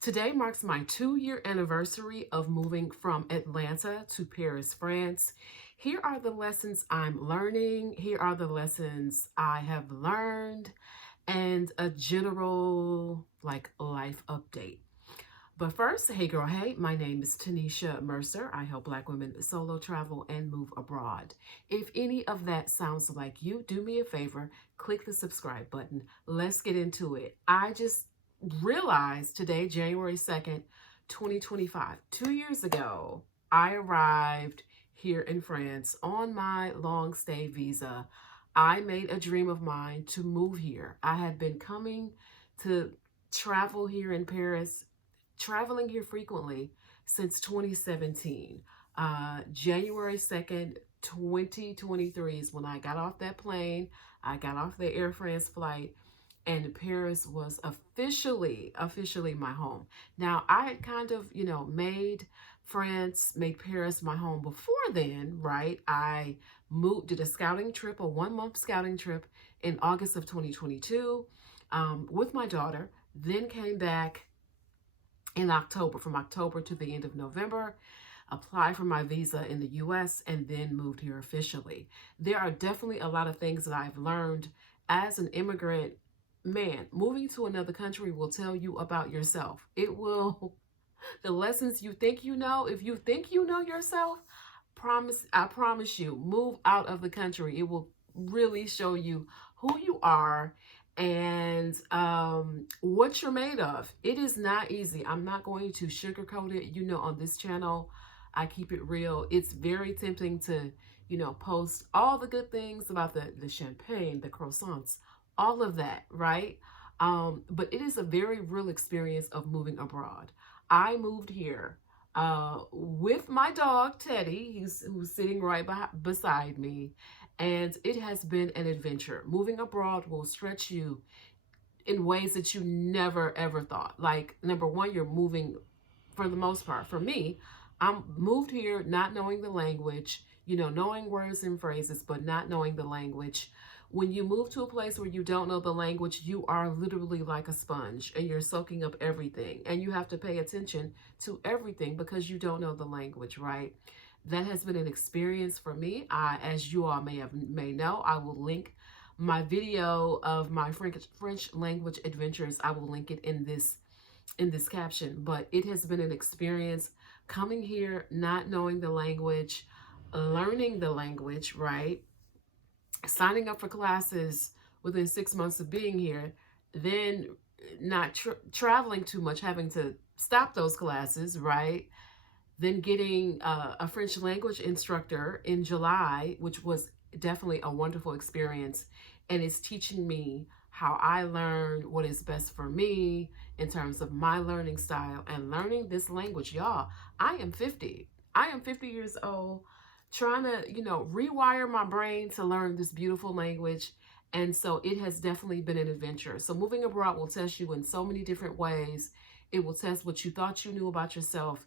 Today marks my 2-year anniversary of moving from Atlanta to Paris, France. Here are the lessons I'm learning. Here are the lessons I have learned, and a general life update. But first, hey girl, hey, my name is Tanisha Mercer. I help Black women solo travel and move abroad. If any of that sounds like you, do me a favor, click the subscribe button. Let's get into it. I just realized today, January 2nd, 2025, 2 years ago, I arrived here in France on my long stay visa. I made a dream of mine to move here. I had been coming to travel here in Paris, traveling here frequently since 2017. January 2nd, 2023 is when I got off that plane. I got off the Air France flight, and Paris was officially my home. Now, I had kind of, made Paris my home before then, right? I did a scouting trip, a 1-month scouting trip in August of 2022 with my daughter, then came back in October, from October to the end of November, applied for my visa in the US, and then moved here officially. There are definitely a lot of things that I've learned as an immigrant. Man, moving to another country will tell you about yourself. It will, the lessons you think you know, if you think you know yourself, I promise you, move out of the country. It will really show you who you are and what you're made of. It is not easy. I'm not going to sugarcoat it. On this channel, I keep it real. It's very tempting to, post all the good things about the champagne, the croissants, all of that, right? But it is a very real experience of moving abroad. I moved here with my dog Teddy, who's sitting right beside me, and it has been an adventure. Moving abroad will stretch you in ways that you never ever thought. Like, number one, you're moving, for the most part, for me, I'm moved here not knowing the language, knowing words and phrases, but not knowing the language. When you move to a place where you don't know the language, you are literally like a sponge and you're soaking up everything. And you have to pay attention to everything because you don't know the language, right? That has been an experience for me. As you all may know, I will link my video of my French language adventures. I will link it in this caption. But it has been an experience coming here, not knowing the language, learning the language, right? Signing up for classes within 6 months of being here, then not traveling too much, having to stop those classes, right? Then getting a French language instructor in July, which was definitely a wonderful experience. And it's teaching me how I learn, what is best for me in terms of my learning style and learning this language. Y'all, I am 50. I am 50 years old, trying to, rewire my brain to learn this beautiful language. And so it has definitely been an adventure. So moving abroad will test you in so many different ways. It will test what you thought you knew about yourself.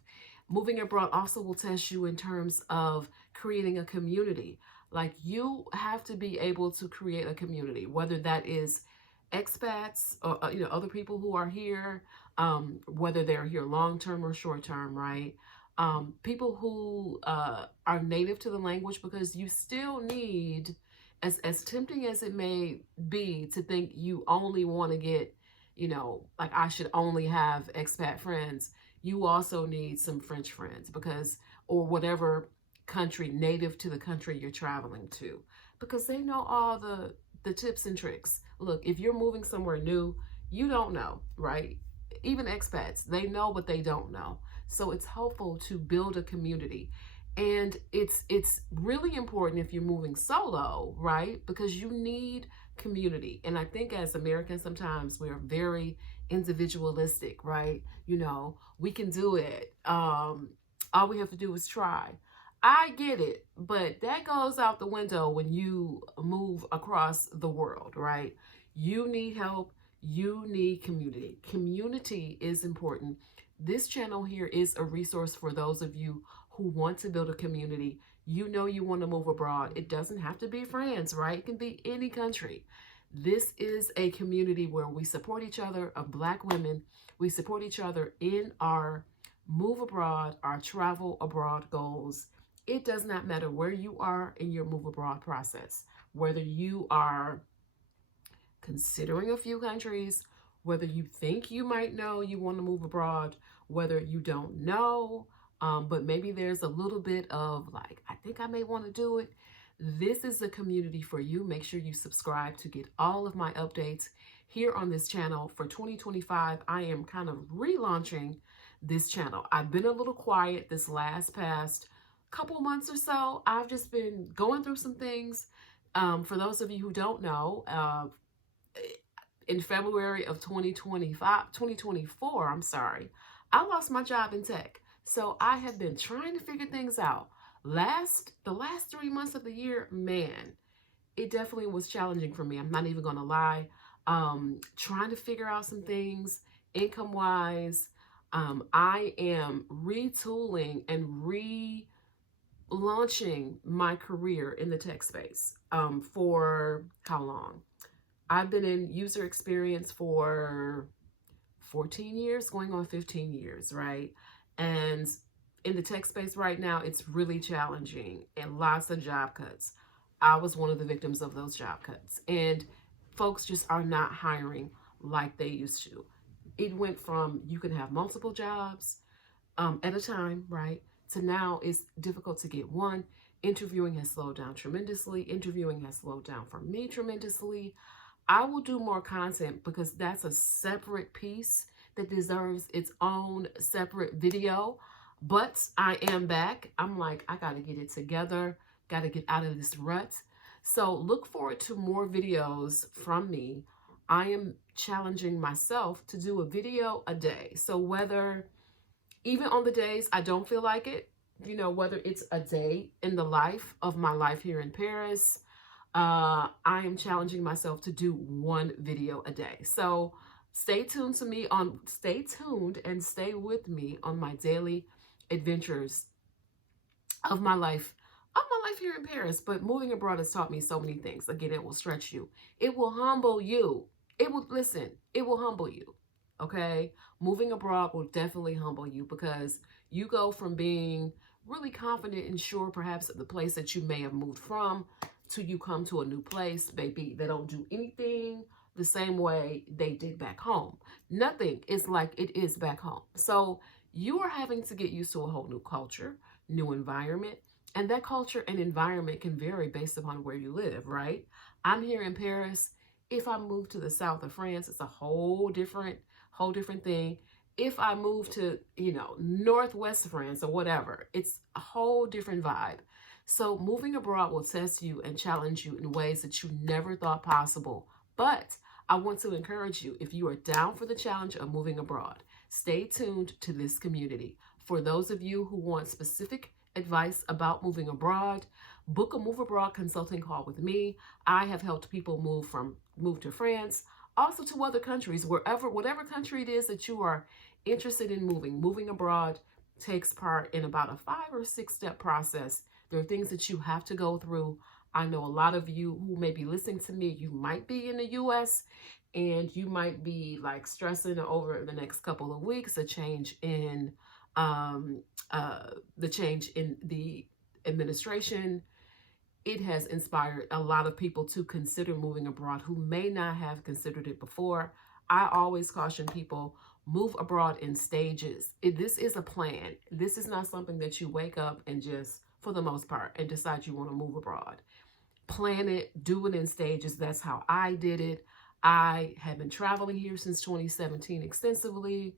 Moving abroad also will test you in terms of creating a community. Like, you have to be able to create a community, whether that is expats or other people who are here, whether they're here long term or short term, right? People who are native to the language, because you still need, as tempting as it may be to think you only want to get, like I should only have expat friends, you also need some French friends, because, or whatever country, native to the country you're traveling to, because they know all the tips and tricks. Look, if you're moving somewhere new, you don't know, right? Even expats, they know, but they don't know. So it's helpful to build a community. And it's really important if you're moving solo, right? Because you need community. And I think as Americans, sometimes we're very individualistic, right? We can do it. All we have to do is try. I get it, but that goes out the window when you move across the world, right? You need help. You need community. Community is important. This channel here is a resource for those of you who want to build a community. You want to move abroad. It doesn't have to be France, right? It can be any country. This is a community where we support each other, of Black women We support each other in our move abroad, our travel abroad goals. It does not matter where you are in your move abroad process, whether you are considering a few countries, whether you think you might know you want to move abroad, whether you don't know, but maybe there's a little bit of like, I think I may want to do it. This is the community for you. Make sure you subscribe to get all of my updates here on this channel. For 2025, I am kind of relaunching this channel. I've been a little quiet this past couple months or so. I've just been going through some things. For those of you who don't know, in February of 2024, I lost my job in tech. So I have been trying to figure things out. The last 3 months of the year, man, it definitely was challenging for me. I'm not even going to lie. Trying to figure out some things income-wise. I am retooling and relaunching my career in the tech space. For how long? I've been in user experience for 14 years, going on 15 years, right? And in the tech space right now, it's really challenging and lots of job cuts. I was one of the victims of those job cuts, and folks just are not hiring like they used to. It went from you can have multiple jobs at a time, right? To now it's difficult to get one. Interviewing has slowed down tremendously. Interviewing has slowed down for me tremendously. I will do more content because that's a separate piece that deserves its own separate video. But I am back. I'm like, I got to get it together. Got to get out of this rut. So look forward to more videos from me. I am challenging myself to do a video a day. So whether, even on the days I don't feel like it, you know, whether it's a day in the life of my life here in Paris, I am challenging myself to do one video a day. So stay tuned and stay with me on my daily adventures of my life here in Paris. But moving abroad has taught me so many things. Again, it will stretch you. It will humble you. It will humble you. Okay. Moving abroad will definitely humble you because you go from being really confident and sure, perhaps, of the place that you may have moved from, till you come to a new place. Maybe they don't do anything the same way they did back home. Nothing is like it is back home. So you are having to get used to a whole new culture, new environment. And that culture and environment can vary based upon where you live, right? I'm here in Paris. If I move to the south of France, it's a whole different thing. If I move to, Northwest France or whatever, it's a whole different vibe. So moving abroad will test you and challenge you in ways that you never thought possible. But I want to encourage you, if you are down for the challenge of moving abroad, stay tuned to this community. For those of you who want specific advice about moving abroad, book a Move Abroad consulting call with me. I have helped people move to France, also to other countries, whatever country it is that you are interested in moving. Moving abroad takes part in about a 5 or 6 step process. There are things that you have to go through. I know a lot of you who may be listening to me, you might be in the US and you might be like stressing over the next couple of weeks, the change in the administration. It has inspired a lot of people to consider moving abroad who may not have considered it before. I always caution people, move abroad in stages. This is a plan. This is not something that you wake up and just, for the most part, and decide you want to move abroad. Plan it, do it in stages. That's how I did it. I have been traveling here since 2017 extensively.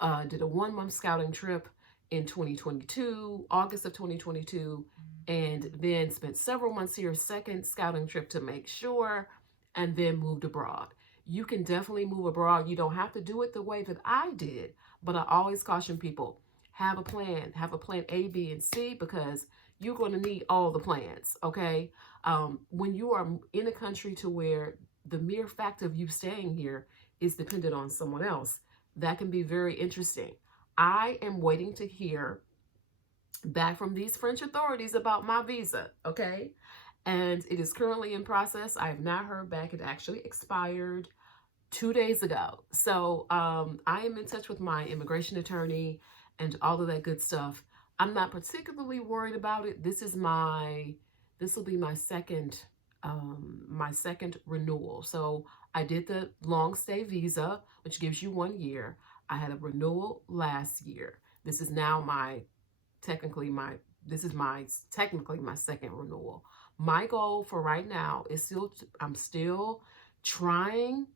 Did a 1-month scouting trip in 2022, August of 2022, and then spent several months here, second scouting trip to make sure, and then moved abroad. You can definitely move abroad. You don't have to do it the way that I did, but I always caution people, have a plan A, B, and C, because you're going to need all the plans, okay? When you are in a country to where the mere fact of you staying here is dependent on someone else, that can be very interesting. I am waiting to hear back from these French authorities about my visa, okay? And it is currently in process. I have not heard back. It actually expired 2 days ago. So I am in touch with my immigration attorney and all of that good stuff. I'm not particularly worried about it. This will be my second renewal. So I did the long stay visa, which gives you 1 year. I had a renewal last year. This is now technically my technically my second renewal. My goal for right now is I'm still trying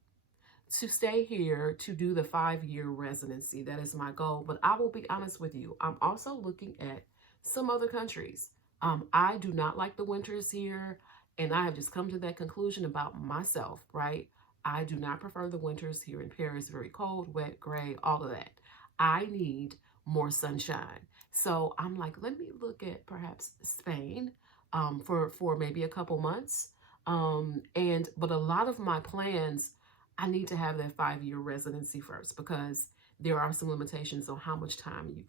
to stay here to do the 5 year residency. That is my goal. But I will be honest with you, I'm also looking at some other countries. I do not like the winters here, and I have just come to that conclusion about myself, right? I do not prefer the winters here in Paris, very cold, wet, gray, all of that. I need more sunshine. So I'm like, let me look at perhaps Spain for maybe a couple months. But a lot of my plans, I need to have that 5 year residency first because there are some limitations on how much time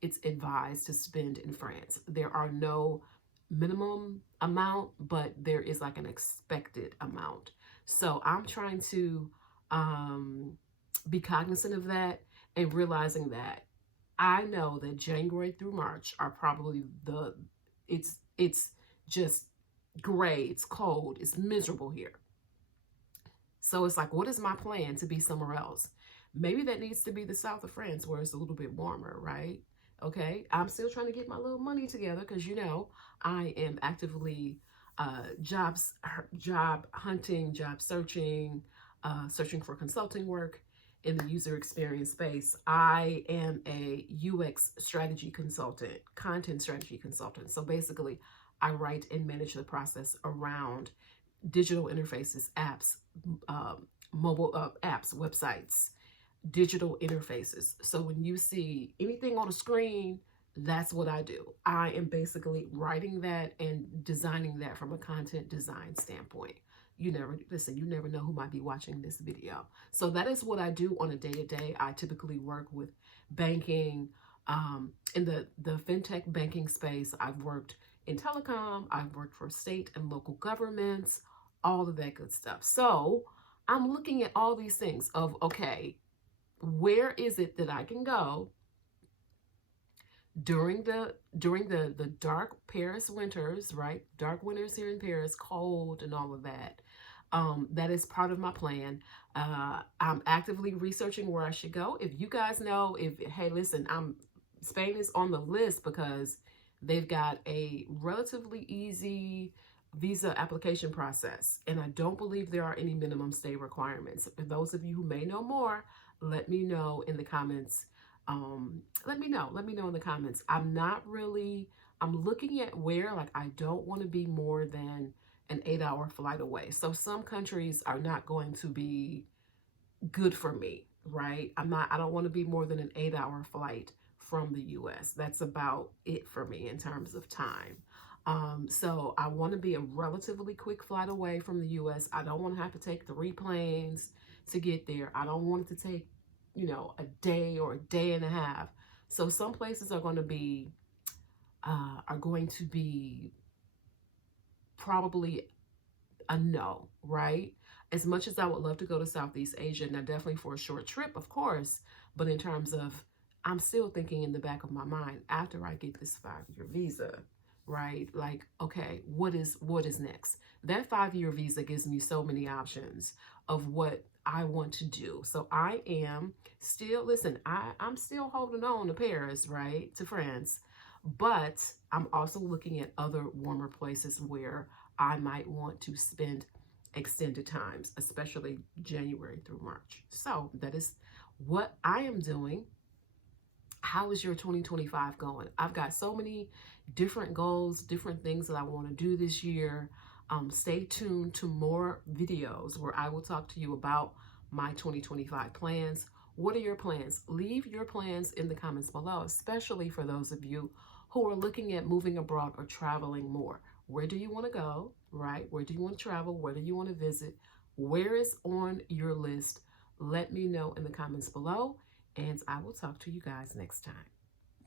it's advised to spend in France. There are no minimum amount, but there is like an expected amount. So I'm trying to be cognizant of that and realizing that I know that January through March are probably it's just gray, it's cold, it's miserable here. So it's like, what is my plan to be somewhere else? Maybe that needs to be the south of France where it's a little bit warmer, right? Okay, I'm still trying to get my little money together because I am actively job hunting, job searching, searching for consulting work in the user experience space. I am a UX strategy consultant, content strategy consultant. So basically, I write and manage the process around digital interfaces, apps, mobile apps, websites, digital interfaces. So when you see anything on a screen, that's what I do. I am basically writing that and designing that from a content design standpoint. You never know who might be watching this video. So that is what I do on a day-to-day. I typically work with banking, in the fintech banking space. I've worked in telecom, I've worked for state and local governments, all of that good stuff. So I'm looking at all these things of, okay, where is it that I can go during the dark Paris winters, right? Dark winters here in Paris, cold and all of that. That is part of my plan. I'm actively researching where I should go. If you guys know, hey, listen, Spain is on the list because they've got a relatively easy visa application process, and I don't believe there are any minimum stay requirements. For those of you who may know more, let me know in the comments. Let me know in the comments. I'm looking at where, like, I don't want to be more than an 8 hour flight away. So some countries are not going to be good for me, right? I don't want to be more than an 8 hour flight from the US. That's about it for me in terms of time. So I want to be a relatively quick flight away from the US. I don't want to have to take 3 planes to get there. I don't want it to take, a day or a day and a half. So some places are going to be probably a no, right? As much as I would love to go to Southeast Asia, now definitely for a short trip, of course, but in terms of, I'm still thinking in the back of my mind, after I get this 5 year visa, right? Like, okay, what is next? That 5 year visa gives me so many options of what I want to do. So I am still, listen, I'm still holding on to Paris, right? To France. But I'm also looking at other warmer places where I might want to spend extended times, especially January through March. So that is what I am doing. How is your 2025 going? I've got so many different goals, different things that I want to do this year. Stay tuned to more videos where I will talk to you about my 2025 plans. What are your plans? Leave your plans in the comments below, especially for those of you who are looking at moving abroad or traveling more. Where do you want to go, right? Where do you want to travel? Where do you want to visit? Where is on your list? Let me know in the comments below, and I will talk to you guys next time.